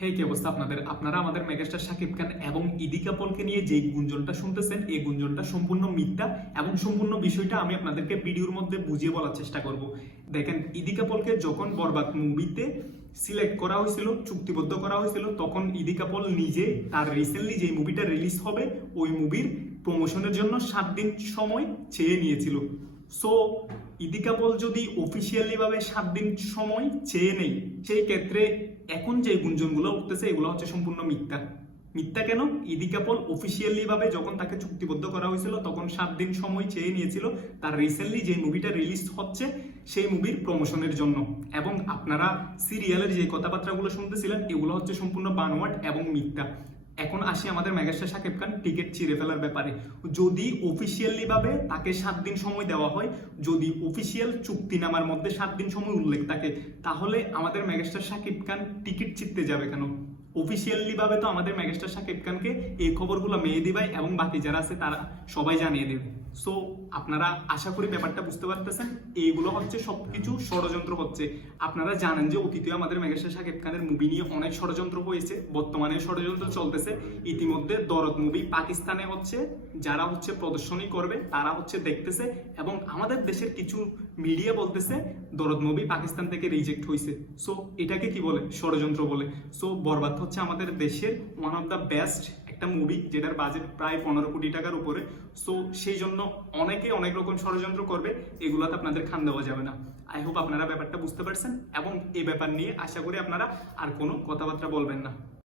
হে কি অবস্থা আপনাদের? আপনারা আমাদের মেগাস্টার শাকিব খান এবং ইদিকা পলকে নিয়ে যে গুঞ্জনটা শুনতেছেন, এই গুঞ্জনটা সম্পূর্ণ মিথ্যা এবং সম্পূর্ণ বিষয়টা আমি আপনাদেরকে ভিডিওর মধ্যে বুঝিয়ে বলার চেষ্টা করব। দেখেন, ইদিকা পলকে যখন বরবাদ মুভিতে সিলেক্ট করা হয়েছিল, চুক্তিবদ্ধ করা হয়েছিল, তখন ইদিকা পল নিজে তার রিসেন্টলি যে মুভিটা রিলিজ হবে ওই মুভির প্রমোশনের জন্য 7 দিন সময় চেয়ে নিয়েছিল। সো ইদিকা পল যদি অফিসিয়ালি ভাবে 7 দিন সময় চেয়ে নেই, সেই ক্ষেত্রে এখন যে গুঞ্জনগুলো উঠতেছে এগুলো হচ্ছে সম্পূর্ণ মিথ্যা। মিথ্যা কেন? ইদিকা পল অফিসিয়ালি ভাবে যখন তাকে চুক্তিবদ্ধ করা হয়েছিল তখন 7 দিন সময় চেয়ে নিয়েছিল তার রিসেন্টলি যে মুভিটা রিলিজ হচ্ছে সেই মুভির প্রমোশনের জন্য। এবং আপনারা সিরিয়ালের যে কথাবার্তাগুলো শুনতেছিলেন এগুলো হচ্ছে সম্পূর্ণ বানোয়াট এবং মিথ্যা। এখন আসি আমাদের মেগাস্টার শাকিব খান টিকিট ছিঁড়ে ফেলার ব্যাপারে। যদি অফিসিয়ালি ভাবে তাকে 7 দিন সময় দেওয়া হয়, যদি অফিসিয়াল চুক্তিনামার মধ্যে 7 দিন সময় উল্লেখ থাকে, তাহলে আমাদের মেগাস্টার শাকিব খান টিকিট ছিঁড়তে যাবে কেন? অফিসিয়ালি ভাবে তো আমাদের মেগাস্টার শাকিব খানকে এই খবরগুলো মেহেদী ভাই এবং বাকি যারা আছে তারা সবাই জানিয়ে দেবে। সো আপনারা আশা করি ব্যাপারটা বুঝতে পারতেছেন, এইগুলো হচ্ছে সবকিছু ষড়যন্ত্র হচ্ছে। আপনারা জানেন যে অতীতে আমাদের মেগাস্টার শাকিব খানের মুভি নিয়ে অনেক ষড়যন্ত্র হয়েছে, বর্তমানে ষড়যন্ত্র চলতেছে। ইতিমধ্যে দরদ মুভি পাকিস্তানে হচ্ছে, যারা হচ্ছে প্রদর্শনী করবে তারা হচ্ছে দেখতেছে, এবং আমাদের দেশের কিছু মিডিয়া বলতেছে দরদ মুভি পাকিস্তান থেকে রিজেক্ট হয়েছে। সো এটাকে কি বলে? ষড়যন্ত্র বলে। সো বরবাদ হচ্ছে আমাদের দেশের ওয়ান অফ দ্য বেস্ট একটা মুভি, যেটার বাজেট প্রায় 15 কোটি টাকার উপরে। সো সেই জন্য অনেকে অনেক রকম ষড়যন্ত্র করবে, এগুলোতে আপনাদের খান দেওয়া যাবে না। আই হোপ আপনারা ব্যাপারটা বুঝতে পারছেন, এবং এই ব্যাপার নিয়ে আশা করি আপনারা আর কোনো কথাবার্তা বলবেন না।